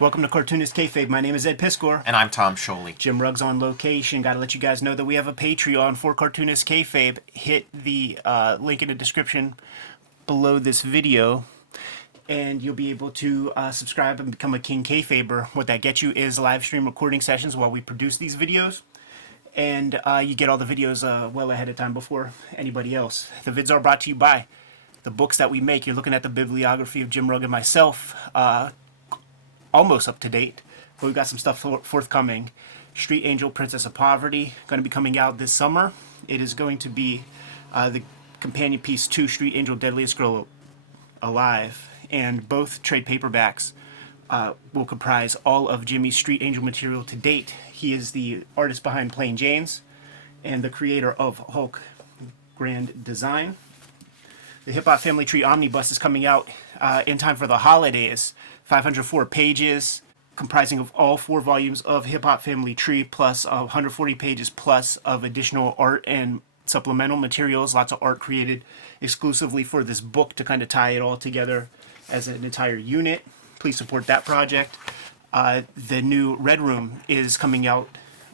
Welcome to Cartoonist Kayfabe. My name is Ed Piskor. And I'm Tom Scioli. Jim Rugg's on location. Got to let you guys know that we have a Patreon for Cartoonist Kayfabe. Hit the link in the description below this video, and you'll be able to subscribe and become a King Kayfaber. What that gets you is live stream recording sessions while we produce these videos, and you get all the videos well ahead of time before anybody else. The vids are brought to you by the books that we make. You're looking at the bibliography of Jim Rugg and myself. Almost up to date, but we've got some stuff forthcoming. Street Angel, Princess of Poverty, going to be coming out this summer. It is going to be the companion piece to Street Angel, Deadliest Girl Alive, and both trade paperbacks will comprise all of Jimmy's Street Angel material to date. He is the artist behind Plain Janes and the creator of Hulk Grand Design. The Hip Hop Family Tree Omnibus is coming out in time for the holidays. 504 pages, comprising of all 4 volumes of Hip Hop Family Tree, plus 140 pages plus of additional art and supplemental materials. Lots of art created exclusively for this book to kind of tie it all together as an entire unit. Please support that project. The new Red Room is coming out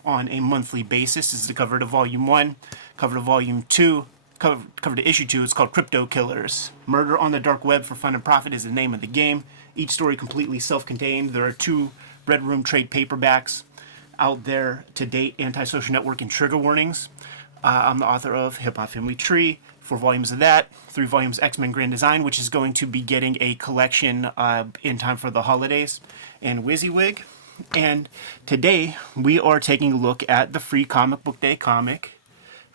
on a monthly basis. This is the cover to Volume 1, cover to Volume 2. Cover to issue 2, it's called Crypto Killers. Murder on the Dark Web for Fun and Profit is the name of the game. Each story completely self-contained. There are 2 Red Room trade paperbacks out there to date, Antisocial Network and Trigger Warnings. I'm the author of Hip Hop Family Tree, 4 volumes of that, 3 volumes X-Men Grand Design, which is going to be getting a collection in time for the holidays, and WYSIWYG. And today we are taking a look at the free Comic Book Day comic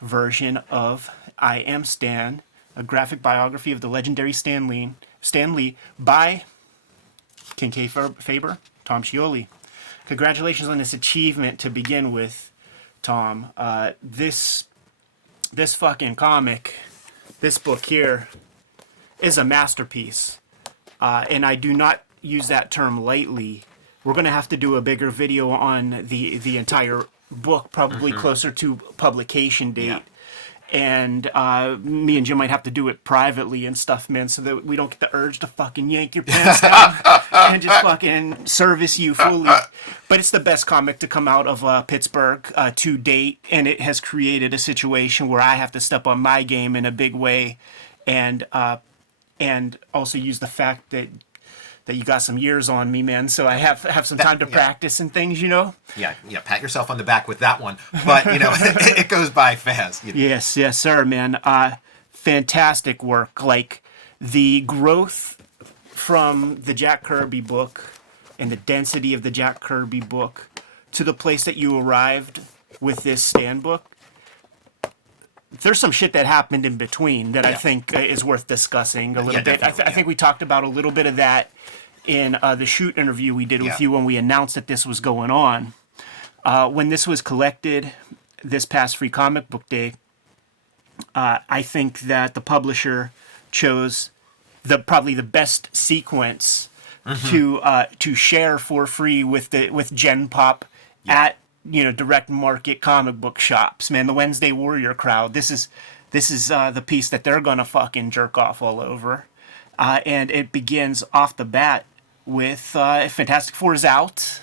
version of I Am Stan, a graphic biography of the legendary Stan Lee by King Kayfaber, Tom Scioli. Congratulations on this achievement to begin with, Tom. This fucking comic, this book here, is a masterpiece. And I do not use that term lightly. We're going to have to do a bigger video on the entire book, probably closer to publication date. Yeah. And me and Jim might have to do it privately and stuff, man, so that we don't get the urge to fucking yank your pants down and just fucking service you fully. But it's the best comic to come out of Pittsburgh to date, and it has created a situation where I have to step on my game in a big way, and also use the fact that you got some years on me, man, so I have some time to practice and things, you know? Yeah, pat yourself on the back with that one. But, it goes by fast. Yes, sir, man. Fantastic work. Like, the growth from the Jack Kirby book and the density of the Jack Kirby book to the place that you arrived with this Stan book, there's some shit that happened in between that I think is worth discussing a little bit. I think we talked about a little bit of that in the shoot interview we did with you when we announced that this was going on. When this was collected this past free comic book day, I think that the publisher chose probably the best sequence to share for free with Gen Pop at direct market comic book shops. Man, the Wednesday Warrior crowd. This is the piece that they're gonna fucking jerk off all over, and it begins off the bat with Fantastic Four is out.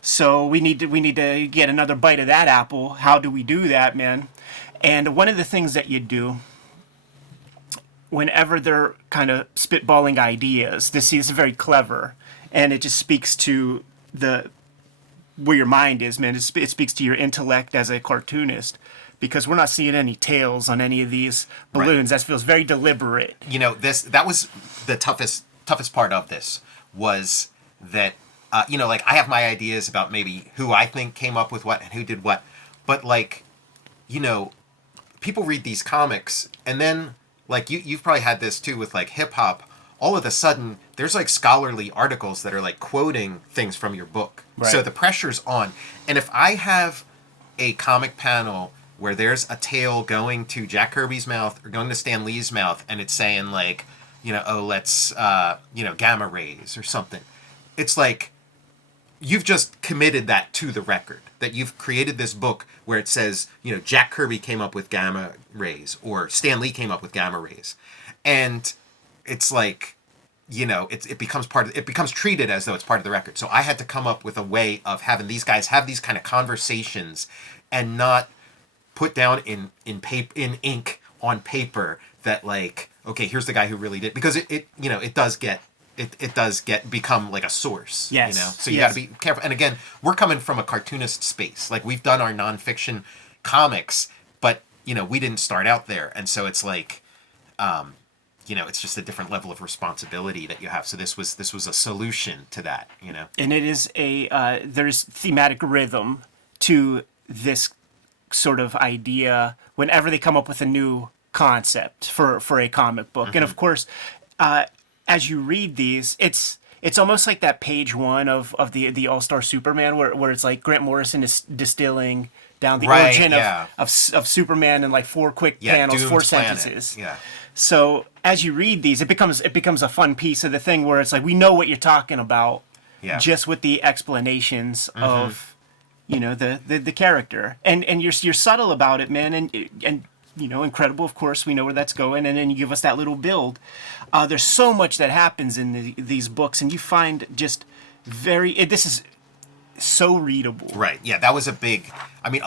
So we need to get another bite of that apple. How do we do that, man? And one of the things that you do whenever they're kind of spitballing ideas, this is very clever, and it just speaks to where your mind is, man. It speaks to your intellect as a cartoonist, because we're not seeing any tails on any of these balloons. Right. That feels very deliberate. That was the toughest part of this, was that, I have my ideas about maybe who I think came up with what and who did what, but people read these comics, and then, you've probably had this too with, hip-hop. All of a sudden, there's, scholarly articles that are, quoting things from your book. Right. So the pressure's on. And if I have a comic panel where there's a tail going to Jack Kirby's mouth or going to Stan Lee's mouth, and it's saying, let's, gamma rays or something, it's you've just committed that to the record, that you've created this book where it says, Jack Kirby came up with gamma rays, or Stan Lee came up with gamma rays. And it's it becomes it becomes treated as though it's part of the record. So I had to come up with a way of having these guys have these kind of conversations and not put down in ink on paper that like, okay, here's the guy who really did, because it does become like a source. Yes. So you got to be careful. And again, we're coming from a cartoonist space. Like we've done our nonfiction comics, but we didn't start out there, and so it's like, it's just a different level of responsibility that you have. So this was a solution to that. And it is there's thematic rhythm to this sort of idea whenever they come up with a new concept for a comic book. And of course, as you read these, it's almost like that page one of the All-Star Superman where it's like Grant Morrison is distilling down the origin of Superman in like 4 quick panels, 4 sentences. Yeah. So as you read these, it becomes a fun piece of the thing where it's like we know what you're talking about, just with the explanations of the character, and you're subtle about it, man, and incredible. Of course, we know where that's going, and then you give us that little build. There's so much that happens in these books, and you find just this is so readable. Right. Yeah, that was a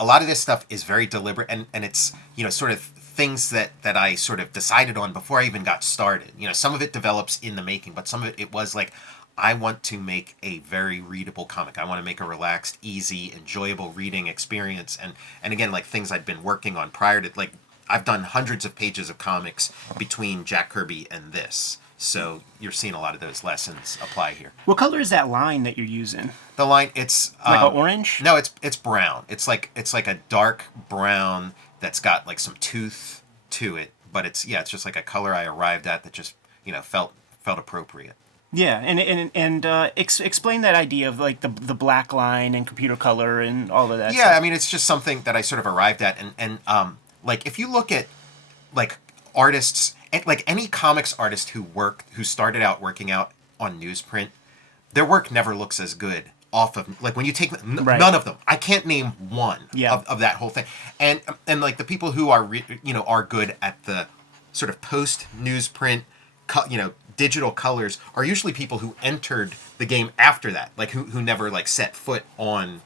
lot of this stuff is very deliberate, and it's, sort of things that I sort of decided on before I even got started. Some of it develops in the making, but some of it was like, I want to make a very readable comic. I want to make a relaxed, easy, enjoyable reading experience. And again, like things I'd been working on prior to, like, I've done hundreds of pages of comics between Jack Kirby and this. So you're seeing a lot of those lessons apply here. What color is that line that you're using? The line, it's like an orange? No, it's brown. It's like a dark brown that's got like some tooth to it, but it's just like a color I arrived at that just felt appropriate. Yeah, and explain that idea of like the black line and computer color and all of that. Yeah, stuff. I mean, it's just something that I sort of arrived at, and like if you look at like artists, like any comics artist who started out working out on newsprint, their work never looks as good off of, like when you take none of them. I can't name one of that whole thing, and like the people who are are good at the sort of post newsprint, digital colors are usually people who entered the game after that, like who never like set foot on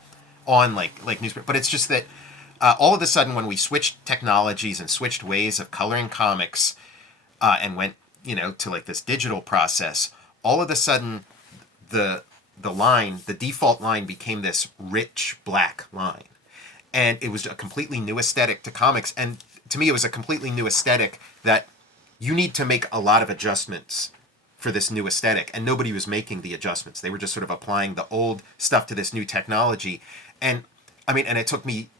like newsprint. But it's just that all of a sudden when we switched technologies and switched ways of coloring comics and went to like this digital process, all of a sudden the default line became this rich black line, and it was a completely new aesthetic to comics. And to me, it was a completely new aesthetic that you need to make a lot of adjustments for this new aesthetic, and nobody was making the adjustments. They were just sort of applying the old stuff to this new technology. And I mean, and it took me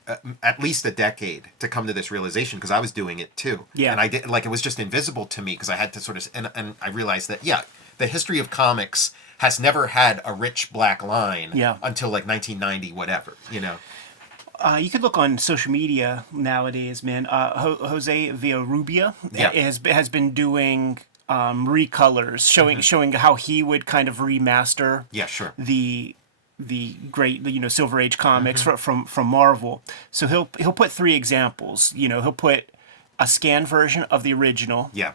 at least a decade to come to this realization, because I was doing it too. Yeah. And I did, like, it was just invisible to me because I had to sort of, and I realized that, the history of comics has never had a rich black line until like 1990, whatever, You could look on social media nowadays, man. Jose Villarrubia has been doing recolors, showing how he would kind of remaster the great Silver Age comics from Marvel. So he'll put 3 examples. He'll put a scanned version of the original. Yeah.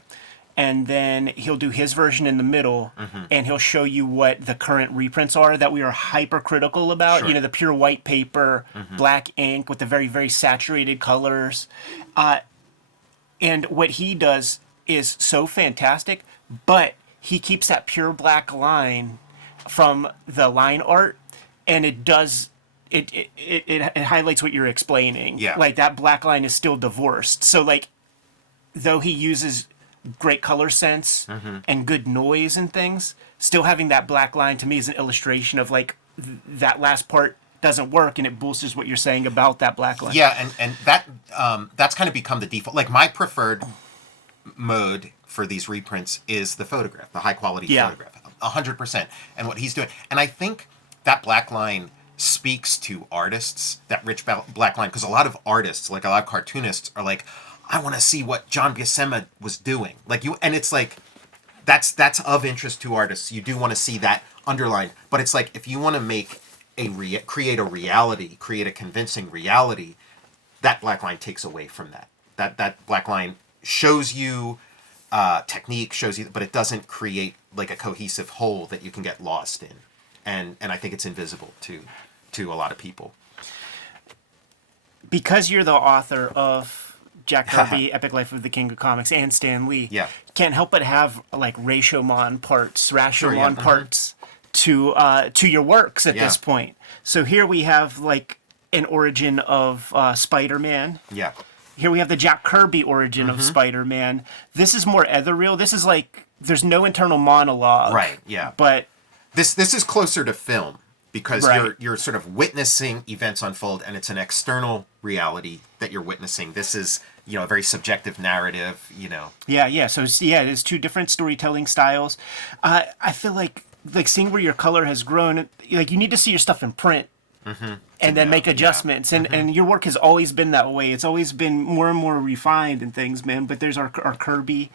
And then he'll do his version in the middle, and he'll show you what the current reprints are that we are hypercritical about. Sure. The pure white paper, black ink with the very, very saturated colors. And what he does is so fantastic, but he keeps that pure black line from the line art, and it does... It highlights what you're explaining. Yeah. Like, that black line is still divorced. So, like, though he uses great color sense and good noise and things, still having that black line to me is an illustration of like that last part doesn't work, and it bolsters what you're saying about that black line. Yeah, and that that's kind of become the default. Like, my preferred mode for these reprints is the photograph, the high quality photograph, 100%. And what he's doing, and I think that black line speaks to artists, that rich black line, because a lot of artists, like a lot of cartoonists, are like, I want to see what John Buscema was doing. Like, and it's like, that's of interest to artists. You do want to see that underlined, but it's like, if you want to make create a reality, create a convincing reality, that black line takes away from that. That black line shows you technique, shows you, but it doesn't create like a cohesive whole that you can get lost in, and I think it's invisible to a lot of people. Because you're the author of Jack Kirby, Epic Life of the King of Comics, and Stan Lee, Yeah. can't help but have like Rashomon yeah. parts to your works at this point. So here we have like an origin of Spider-Man. Yeah. Here we have the Jack Kirby origin of Spider-Man. This is more ethereal. This is like there's no internal monologue. Right. Yeah. But this is closer to film because Right. you're sort of witnessing events unfold, and it's an external reality that you're witnessing. This is, you know, a very subjective narrative. You know. yeah. So there's two different storytelling styles. I feel like seeing where your color has grown. Like you need to see your stuff in print. And then make adjustments, and your work has always been that way. It's always been more and more refined and things, man. But there's our Kirby,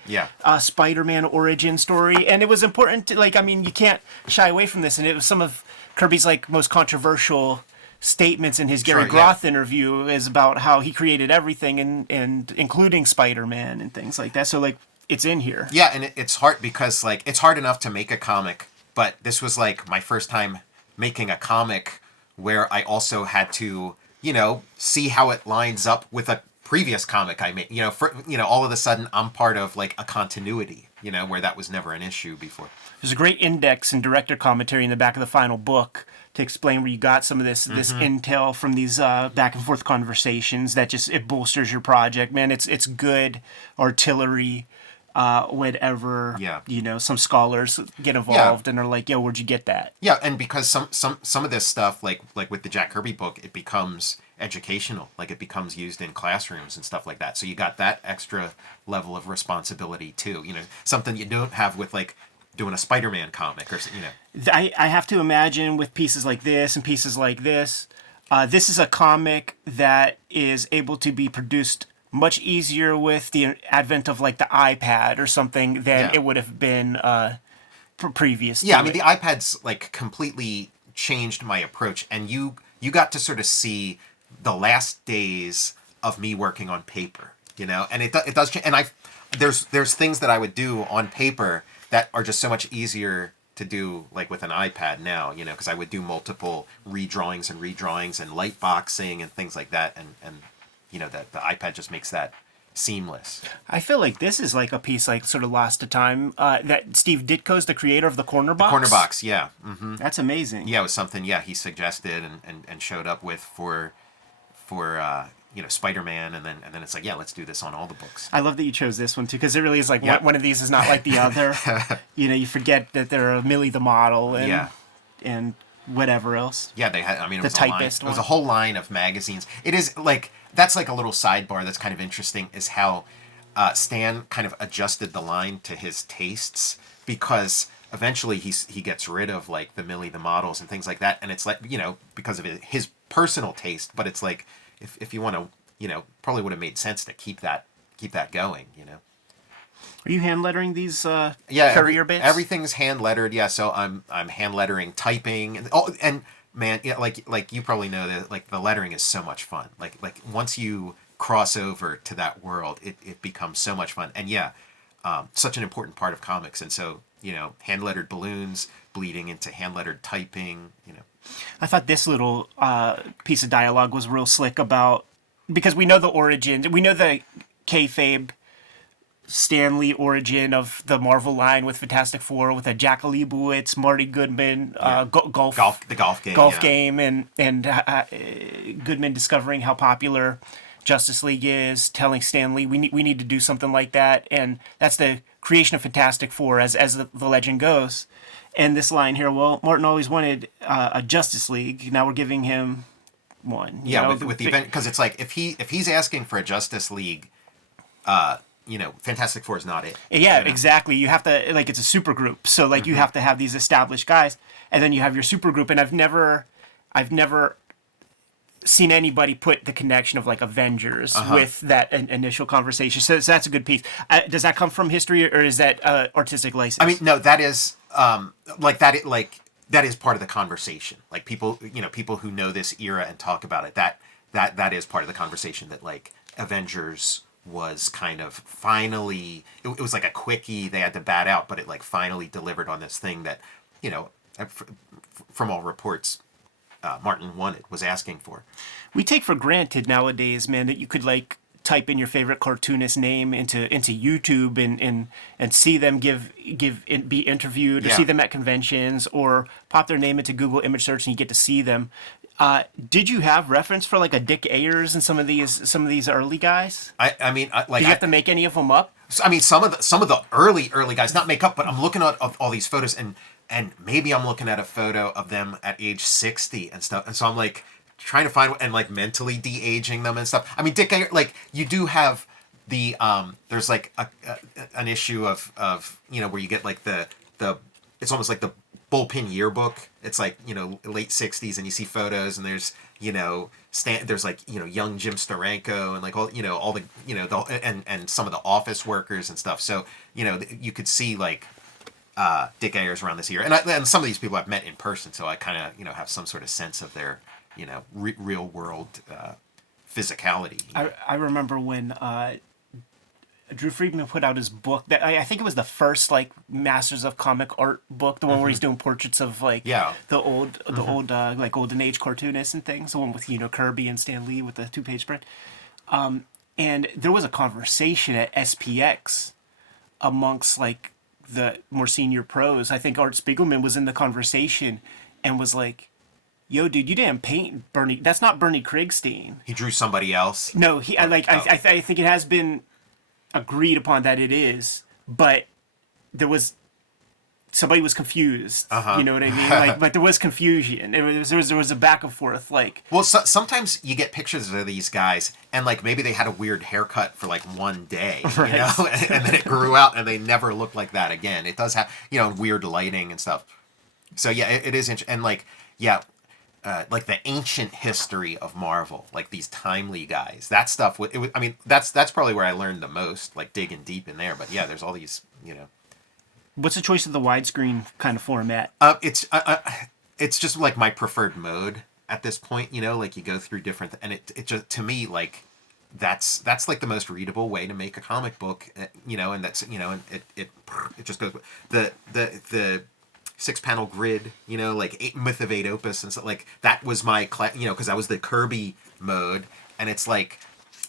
Spider-Man origin story, and it was important to you can't shy away from this. And it was some of Kirby's like most controversial statements in his Gary Groth interview is about how he created everything, and including Spider-Man and things like that. So like it's in here. Yeah, and it's hard because like it's hard enough to make a comic, but this was like my first time making a comic where I also had to, you know, see how it lines up with a previous comic I made. You know, all of a sudden I'm part of like a continuity, you know, where that was never an issue before. There's a great index and director commentary in the back of the final book to explain where you got some of this intel from these back and forth conversations that just it bolsters your project, man. It's good artillery. Whenever you know some scholars get involved and are like, "Yo, where'd you get that?" Yeah, and because some of this stuff, like with the Jack Kirby book, it becomes educational, like it becomes used in classrooms and stuff like that. So you got that extra level of responsibility too. You know, something you don't have with like doing a Spider-Man comic or you know. I have to imagine with pieces like this and pieces like this, this is a comic that is able to be produced much easier with the advent of like the iPad or something than it would have been previous. Yeah, I mean the iPad's like completely changed my approach, and you got to sort of see the last days of me working on paper, you know, and it does change. And there's things that I would do on paper that are just so much easier to do like with an iPad now, you know, because I would do multiple redrawings and light boxing and things like that, and you know, that the iPad just makes that seamless. I feel like this is like a piece like sort of lost to time. That Steve Ditko's the creator of the Corner Box. Corner Box, yeah. Mm-hmm. That's amazing. Yeah, it was something, he suggested and showed up with for you know, Spider-Man, and then it's like, let's do this on all the books. I love that you chose this one too, because it really is like one of these is not like the other. You know, you forget that they're a Millie the model and whatever else. Yeah, they had. I mean, it was the typist. It was a whole line of magazines. It is like that's like a little sidebar that's kind of interesting is how Stan kind of adjusted the line to his tastes, because eventually he gets rid of like the Millie the models and things like that, and it's like, you know, because of his personal taste. But it's like if you want to, you know, probably would have made sense to keep that going, you know. Are you hand lettering these courier bits? Everything's hand lettered. Yeah, so I'm hand lettering, typing, and man, yeah, like you probably know that like the lettering is so much fun. Like once you cross over to that world, it becomes so much fun. And such an important part of comics. And so, you know, hand lettered balloons bleeding into hand lettered typing. You know, I thought this little piece of dialogue was real slick about, because we know the origin, we know the kayfabe Stan Lee origin of the Marvel line with Fantastic Four, with a Jack Leibowitz, Marty Goodman, the golf game, and Goodman discovering how popular Justice League is, telling Stan Lee we need to do something like that, and that's the creation of Fantastic Four as the legend goes. And this line here, well, Martin always wanted a Justice League. Now we're giving him one. With the event, because it's like if he's asking for a Justice League, you know, Fantastic Four is not it. Yeah, you know? Exactly. You have to, like, it's a super group. So, like, you have to have these established guys, and then you have your super group. And I've never seen anybody put the connection of, like, Avengers with that initial conversation. So that's a good piece. Does that come from history, or is that artistic license? I mean, no, that is, that is part of the conversation. Like, people who know this era and talk about it, that is part of the conversation, that, like, Avengers was kind of finally, it was like a quickie they had to bat out, but it like finally delivered on this thing that, you know, from all reports, Martin was asking for. We take for granted nowadays, man, that you could like type in your favorite cartoonist name into YouTube and see them be interviewed, or see them at conventions, or pop their name into Google image search and you get to see them. Did you have reference for like a Dick Ayers and some of these early guys? I mean, like, did you have to make any of them up? I mean, some of the early guys, not make up, but I'm looking at all these photos, and maybe I'm looking at a photo of them at age 60 and stuff, and so I'm like trying to find and like mentally de-aging them and stuff. I mean, Dick Ayers, like you do have the there's like an issue of you know, where you get like the it's almost like the bullpen yearbook. It's like, you know, late 60s, and you see photos, and there's, you know, there's like, you know, young Jim Steranko and like all, you know, all the, you know, and some of the office workers and stuff. So, you know, you could see like Dick Ayers around this year, and some of these people I've met in person, so I kind of, you know, have some sort of sense of their, you know, real world physicality. I remember when Drew Friedman put out his book that I think it was the first like Masters of Comic Art book, the one where he's doing portraits of like the old like golden age cartoonists and things, the one with, you know, Kirby and Stan Lee with the 2-page spread. And there was a conversation at SPX amongst like the more senior pros. I think Art Spiegelman was in the conversation and was like, "Yo, dude, you didn't paint Bernie. That's not Bernie Krigstein. He drew somebody else." No, I think it has been agreed upon that it is, but somebody was confused. You know what I mean? Like, but there was confusion. There was a back and forth. Like, well, sometimes you get pictures of these guys, and like maybe they had a weird haircut for like one day, right, you know, and then it grew out, and they never looked like that again. It does have, you know, weird lighting and stuff. So yeah, it is interesting, and like like the ancient history of Marvel, like these timely guys, that stuff. I mean, that's probably where I learned the most, like digging deep in there. But yeah, there's all these, you know. What's the choice of the widescreen kind of format? It's just like my preferred mode at this point. You know, like you go through different, and it just, to me, like that's like the most readable way to make a comic book. You know, and that's, you know, and it just goes the 6-panel grid, you know, like Myth of 8 Opus and stuff, like that was my you know, because that was the Kirby mode, and it's like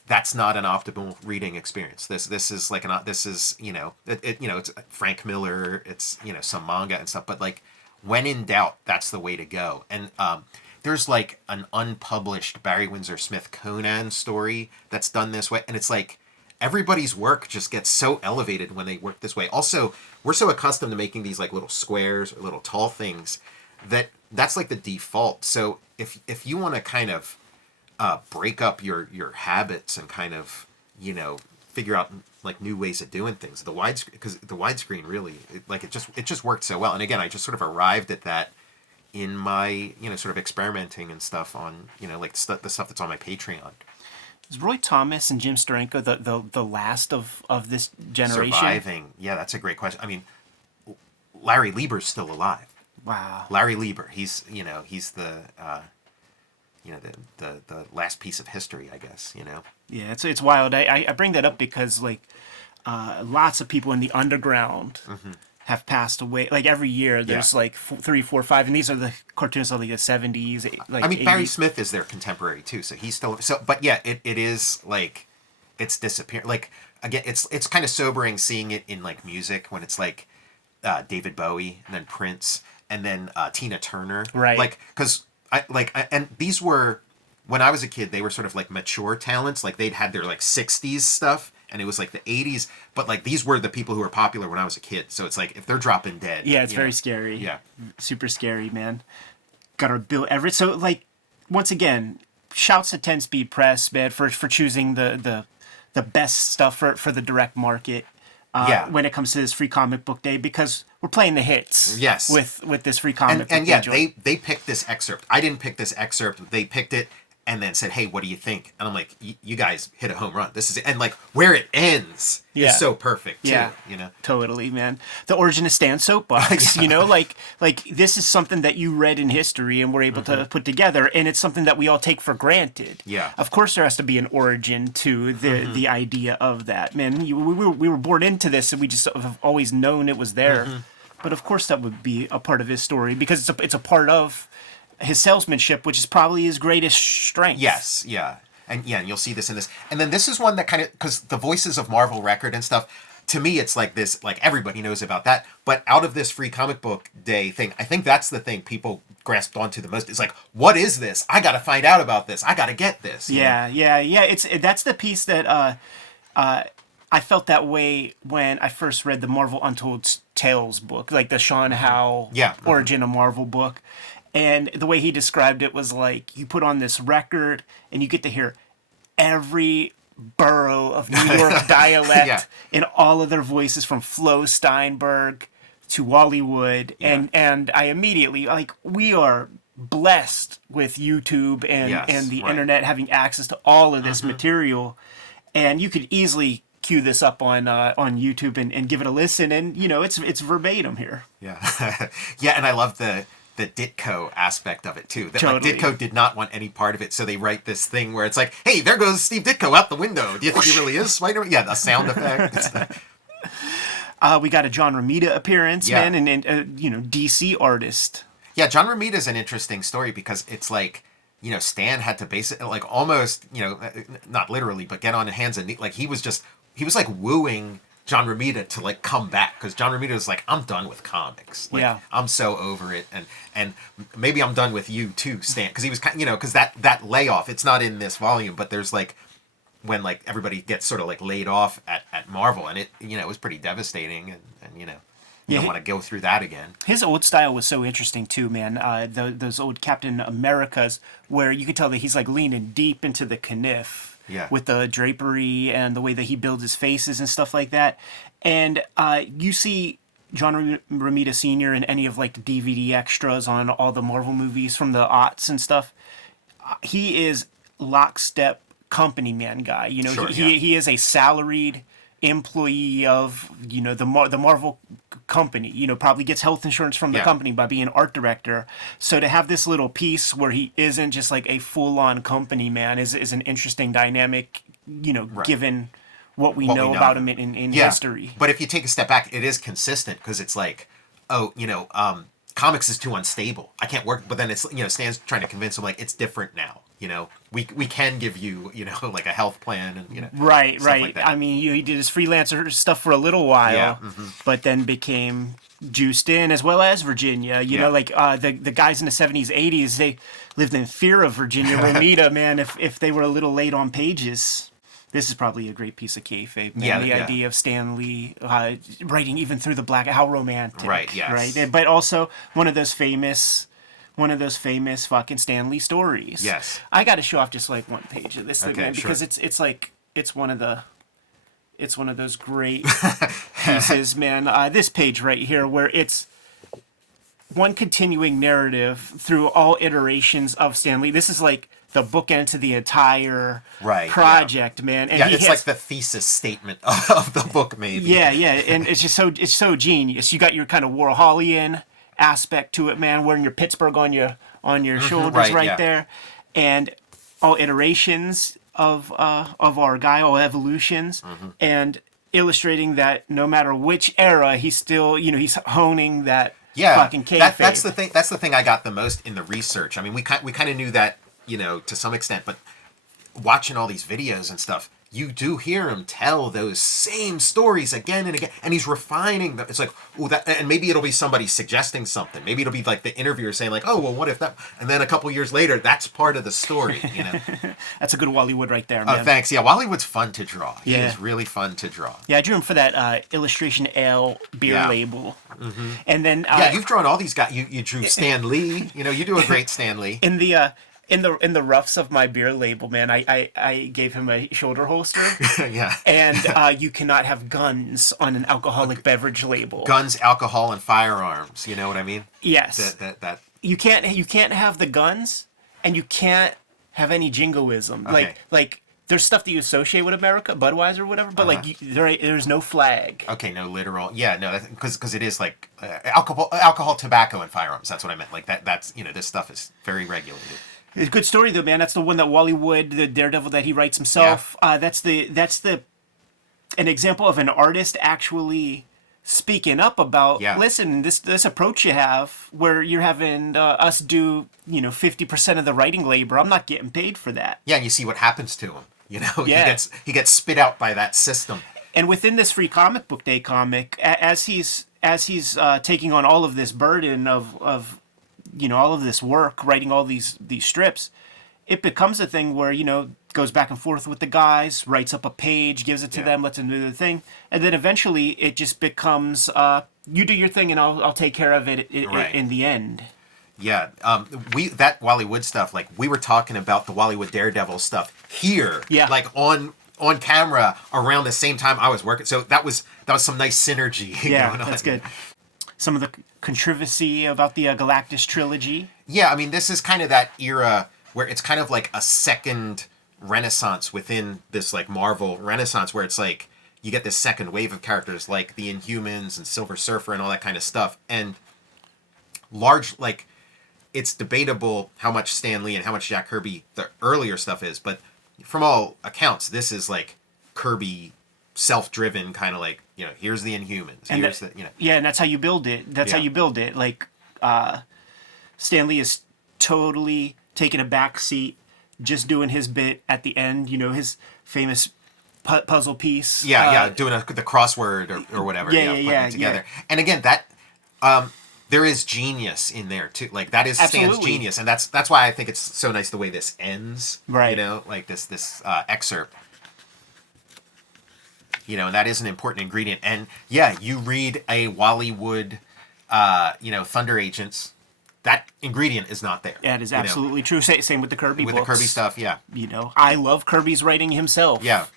that's not an optimal reading experience. This is like this is, you know, you know, it's Frank Miller, it's, you know, some manga and stuff, but like when in doubt, that's the way to go. And there's like an unpublished Barry Windsor Smith Conan story that's done this way, and it's like everybody's work just gets so elevated when they work this way. Also, we're so accustomed to making these like little squares or little tall things that's like the default. So if you want to kind of break up your habits and kind of, you know, figure out like new ways of doing things, the widescreen really, it just worked so well. And again, I just sort of arrived at that in my, you know, sort of experimenting and stuff on, you know, like the stuff that's on my Patreon. Is Roy Thomas and Jim Steranko the last of this generation? Surviving. Yeah, that's a great question. I mean, Larry Lieber's still alive. Wow. Larry Lieber. He's the you know, the last piece of history, I guess, you know. Yeah, it's wild. I bring that up because like lots of people in the underground have passed away. Like every year, there's like 3, 4, 5, and these are the cartoonists of like the 70s. Like, I mean, 80s. Barry Smith is their contemporary too, so he's still But yeah, it is like it's disappearing. Like again, it's kind of sobering seeing it in like music when it's like David Bowie and then Prince and then Tina Turner, right? Like because and these were, when I was a kid, they were sort of like mature talents. Like they'd had their like 60s stuff, and it was like the 80s, but like these were the people who were popular when I was a kid. So it's like if they're dropping dead, yeah, it's very scary. Yeah, super scary, man. Got to Bill Everett. So like once again, shouts to 10 Speed Press, man, for choosing the best stuff for the direct market. When it comes to this free comic book day, because we're playing the hits. Yes. With this free comic book and yeah, day. they picked this excerpt. I didn't pick this excerpt. They picked it, and then said, "Hey, what do you think?" And I'm like, "You guys hit a home run. This is it." And like where it ends is so perfect too. Yeah, You know, totally, man. The origin of Stan's soapbox. You know, like this is something that you read in history and were able to put together, and it's something that we all take for granted. Yeah. Of course, there has to be an origin to the idea of that, man. We were born into this, and we just have always known it was there. But of course, that would be a part of his story because it's a part of his salesmanship, which is probably his greatest strength. Yes, yeah. And you'll see this in this. And then this is one that kind of, because the Voices of Marvel record and stuff, to me, it's like this, like everybody knows about that. But out of this Free Comic Book Day thing, I think that's the thing people grasped onto the most. It's like, what is this? I got to find out about this. I got to get this. Yeah. That's the piece that I felt that way when I first read the Marvel Untold Tales book, like the Sean Howe Origin of Marvel book. And the way he described it was like you put on this record and you get to hear every borough of New York dialect in all of their voices, from Flo Steinberg to Wally Wood. And I immediately, like, we are blessed with YouTube and the internet having access to all of this material. And you could easily cue this up on YouTube and give it a listen. And, you know, it's verbatim here. Yeah. Yeah, and I love the Ditko aspect of it too. That Totally. like Ditko did not want any part of it, so they write this thing where it's like, "Hey, there goes Steve Ditko out the window. Do you think he really is Spider-Man?" Yeah, the sound effect. We got a John Romita appearance, man, and you know, DC artist. Yeah, John Romita is an interesting story because it's like, you know, Stan had to basically, like, almost, you know, not literally, but get on hands and knees. Like he was like wooing John Romita to like come back, because John Romita was like, "I'm done with comics. Like, I'm so over it, and maybe I'm done with you too, Stan." Because he was kind, you know, because that layoff, it's not in this volume, but there's like when like everybody gets sort of like laid off at Marvel, and it, you know, it was pretty devastating, and you know, you don't want to go through that again. His old style was so interesting too, man. Those old Captain Americas, where you could tell that he's like leaning deep into the kniff. Yeah. With the drapery and the way that he builds his faces and stuff like that. And you see John Romita Sr. in any of like the DVD extras on all the Marvel movies from the aughts and stuff. He is lockstep company man guy. You know, he is a salaried employee of, you know, the Marvel company, you know, probably gets health insurance from the company by being art director. So to have this little piece where he isn't just like a full-on company man is an interesting dynamic, you know, given what we know about him in history. But if you take a step back, it is consistent, because it's like, oh, you know, comics is too unstable. I can't work. But then it's, you know, Stan's trying to convince him, like, it's different now. You know, we can give you, you know, like a health plan and, you know. Right. Like that. I mean, he did his freelancer stuff for a little while, but then became juiced in, as well as Virginia. You know, like the guys in the 70s, 80s, they lived in fear of Virginia Romita, man, if they were a little late on pages. This is probably a great piece of kayfabe, man. The idea of Stan Lee writing even through the black, how romantic. Right, yes. Right? But also one of those famous fucking Stan Lee stories. Yes. I got to show off just like one page of this thing, man, because it's one of those great pieces, man. This page right here, where it's one continuing narrative through all iterations of Stan Lee. This is like the bookend to the entire project, man. And it's like the thesis statement of the book, maybe. Yeah, and it's so genius. You got your kind of Warholian aspect to it, man, wearing your Pittsburgh on your shoulders there, and all iterations of our guy, all evolutions, and illustrating that no matter which era, he's still, you know, he's honing that fucking kayfabe. That's the thing. That's the thing I got the most in the research. I mean, we kind of knew that, you know, to some extent, but watching all these videos and stuff, you do hear him tell those same stories again and again, and he's refining them. It's like, oh, that, and maybe it'll be somebody suggesting something. Maybe it'll be like the interviewer saying, like, oh, well, what if that? And then a couple years later, that's part of the story. You know, that's a good Wally Wood right there, man. Oh, thanks. Yeah, Wally Wood's fun to draw. He is really fun to draw. Yeah, I drew him for that illustration ale beer label, and then you've drawn all these guys. You drew Stan Lee. You know, you do a great Stan Lee. In the roughs of my beer label, man, I gave him a shoulder holster. And you cannot have guns on an alcoholic beverage label. Guns, alcohol, and firearms. You know what I mean? Yes. That you can't have the guns, and you can't have any jingoism. Okay. Like there's stuff that you associate with America, Budweiser or whatever, but like there's no flag. Okay, no literal. Yeah, no, because it is like alcohol, tobacco, and firearms. That's what I meant. Like that's this stuff is very regulated. It's a good story though, man. That's the one that Wally Wood, the Daredevil that he writes himself. Yeah. That's an example of an artist actually speaking up about, listen, this approach you have where you're having us do 50% of the writing labor. I'm not getting paid for that. Yeah, and you see what happens to him. He gets spit out by that system. And within this Free Comic Book Day comic, as he's taking on all of this burden of all of this work, writing all these strips, it becomes a thing where goes back and forth with the guys, writes up a page, gives it to them, lets them do their thing, and then eventually it just becomes you do your thing and I'll take care of it in the end. Yeah, that Wally Wood stuff, like we were talking about the Wally Wood Daredevil stuff here, like on camera around the same time I was working. So that was some nice synergy going on. That's good. Some of the controversy about the Galactus trilogy. Yeah, I mean, this is kind of that era where it's kind of like a second renaissance within this like Marvel renaissance, where it's like you get this second wave of characters like the Inhumans and Silver Surfer and all that kind of stuff, and it's debatable how much Stan Lee and how much Jack Kirby the earlier stuff is, but from all accounts this is like Kirby self-driven, kind of like here's the Inhumans, and here's and that's how you build it. How you build it. Like Stan Lee is totally taking a back seat, just doing his bit at the end, his famous puzzle piece. Doing the crossword or whatever. Putting it together. And again, that there is genius in there too. Like that is Stan's genius, and that's why I think it's so nice the way this ends. Right. Like this excerpt. And that is an important ingredient. And you read a Wally Wood, Thunder Agents. That ingredient is not there. That is absolutely true. Same with the Kirby books. With the Kirby stuff, I love Kirby's writing himself. Yeah.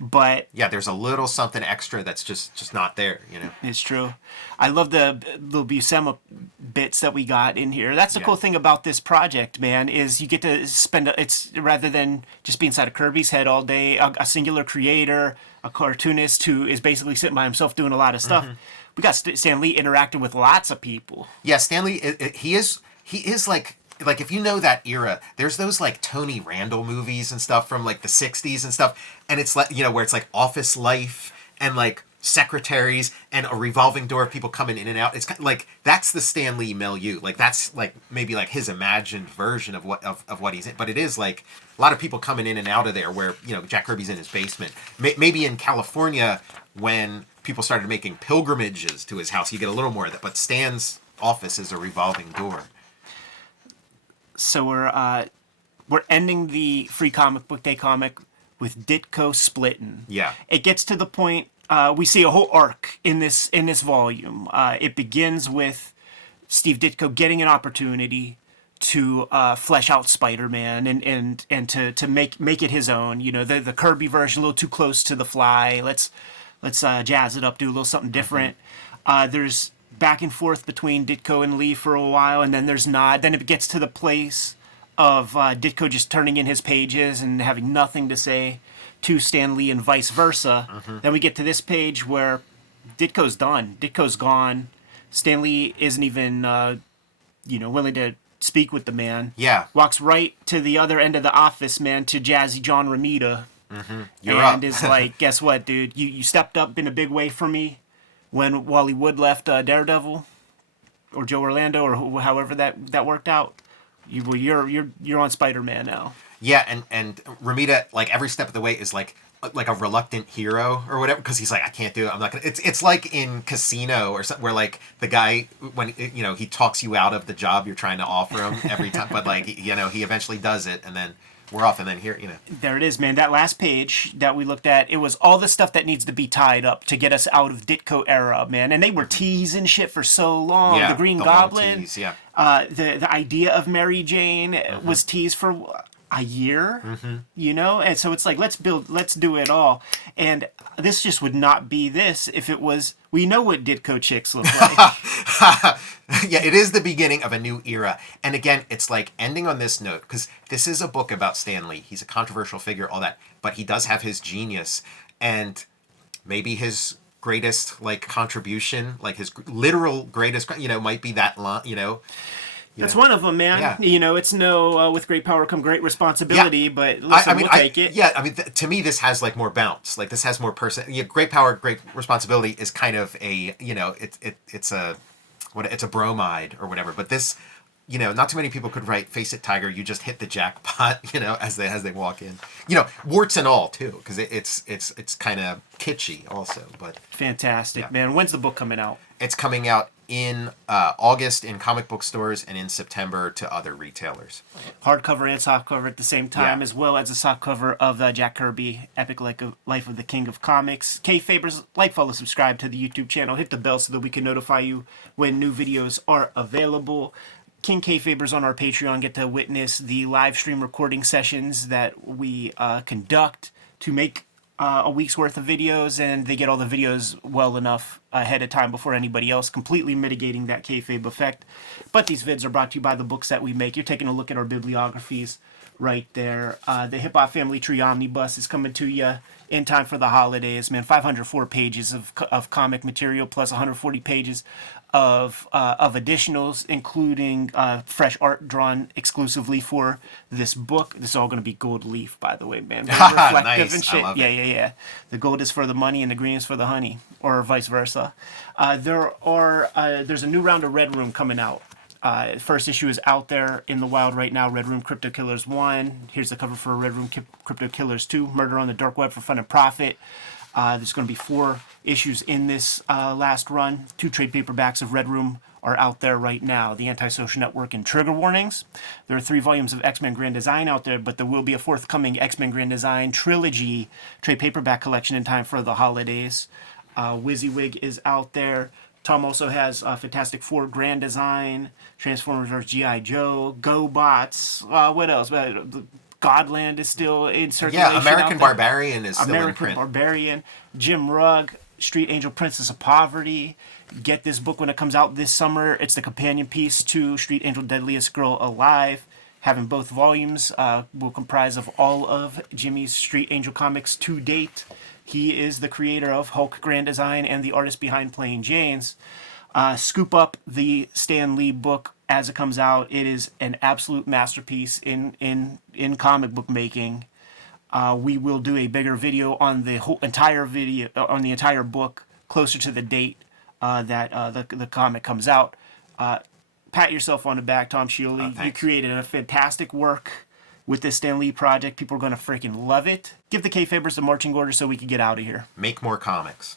But there's a little something extra that's just not there, It's true. I love the little Buscema bits that we got in here. That's the cool thing about this project, man, is you get to spend it's rather than just be inside of Kirby's head all day, a singular creator, a cartoonist who is basically sitting by himself doing a lot of stuff. We got Stan Lee interacting with lots of people. Yeah, Stan Lee, he is like if you know that era, there's those like Tony Randall movies and stuff from like the 60s and stuff, and it's like where it's like office life and like secretaries and a revolving door of people coming in and out. It's kind of like that's the Stan Lee milieu. Like that's like maybe like his imagined version of what he's in, but it is like a lot of people coming in and out of there where Jack Kirby's in his basement. Maybe in California when people started making pilgrimages to his house, you get a little more of that, but Stan's office is a revolving door. So we're ending the Free Comic Book Day comic with Ditko splitting. Yeah. It gets to the point we see a whole arc in this volume. It begins with Steve Ditko getting an opportunity to flesh out Spider-Man and to make it his own. The Kirby version a little too close to the Fly. Let's jazz it up, do a little something different. There's back and forth between Ditko and Lee for a while, and then there's not. Then it gets to the place of Ditko just turning in his pages and having nothing to say to Stan Lee and vice versa. Then we get to this page where Ditko's done. Ditko's gone. Stan Lee isn't even willing to speak with the man. Yeah. Walks right to the other end of the office, man, to Jazzy John Romita. You're up. And is like, guess what, dude? You stepped up in a big way for me when Wally Wood left Daredevil, or Joe Orlando, or however that worked out. You're on Spider-Man now. Yeah, and Romita, like every step of the way, is like a reluctant hero or whatever, because he's like, I can't do it. I'm not gonna. It's like in Casino or something, where like the guy, when he talks you out of the job you're trying to offer him every time, but like he eventually does it, and then we're off, and then here, There it is, man. That last page that we looked at, it was all the stuff that needs to be tied up to get us out of Ditko era, man. And they were teasing shit for so long. Yeah, the Green the Goblin, tease, yeah. The idea of Mary Jane was teased for a year, and so it's like, let's do it all. And this just would not be this if it was, we know what Ditko chicks look like. Yeah, it is the beginning of a new era. And again, it's like ending on this note, because this is a book about Stan Lee. He's a controversial figure, all that, but he does have his genius, and maybe his greatest like contribution, like his literal greatest, might be that line, That's one of them, man. Yeah. It's no with great power come great responsibility, Yeah. but listen, we'll take it. Yeah, to me, this has like more bounce. Like this has more person. Yeah, great power, great responsibility is kind of a it's a bromide or whatever. But this, not too many people could write "Face It, Tiger." You just hit the jackpot, as they walk in. Warts and all too, because it's kind of kitschy also. But fantastic, man. When's the book coming out? It's coming out in August in comic book stores and in September to other retailers. Hardcover and softcover at the same time, as well as a softcover of Jack Kirby, Epic Life of the King of Comics. Kayfabers, like, follow, subscribe to the YouTube channel. Hit the bell so that we can notify you when new videos are available. King Kayfabers on our Patreon get to witness the live stream recording sessions that we conduct to make a week's worth of videos, and they get all the videos well enough ahead of time before anybody else, completely mitigating that kayfabe effect. But these vids are brought to you by the books that we make. You're taking a look at our bibliographies right there. The Hip Hop Family Tree Omnibus is coming to you in time for the holidays, man. 504 pages of comic material plus 140 pages of additionals, including fresh art drawn exclusively for this book. This is all going to be gold leaf, by the way, man. Very reflective nice. and shit. I love it. Yeah. The gold is for the money and the green is for the honey, or vice versa. There's a new round of Red Room coming out. First issue is out there in the wild right now. Red Room Crypto Killers 1. Here's the cover for Red Room Crypto Killers 2. Murder on the Dark Web for Fun and Profit. There's going to be 4 issues in this last run. 2 trade paperbacks of Red Room are out there right now. The Antisocial Network and Trigger Warnings. There are 3 volumes of X-Men Grand Design out there, but there will be a forthcoming X-Men Grand Design trilogy trade paperback collection in time for the holidays. WYSIWYG is out there. Tom also has Fantastic Four Grand Design, Transformers vs. G.I. Joe, GoBots. What else? Godland is still in circulation. Yeah, American Barbarian is still in American print. Barbarian, Jim Rugg, Street Angel Princess of Poverty. Get this book when it comes out this summer. It's the companion piece to Street Angel Deadliest Girl Alive. Having both volumes will comprise of all of Jimmy's Street Angel comics to date. He is the creator of Hulk Grand Design and the artist behind Plain Jane's. Scoop up the Stan Lee book as it comes out. It is an absolute masterpiece in comic book making. We will do a bigger video on the entire book closer to the date that the comic comes out. Pat yourself on the back, Tom Scioli. You created a fantastic work with this Stan Lee project. People are going to freaking love it. Give the Kayfabers the marching orders so we can get out of here. Make more comics.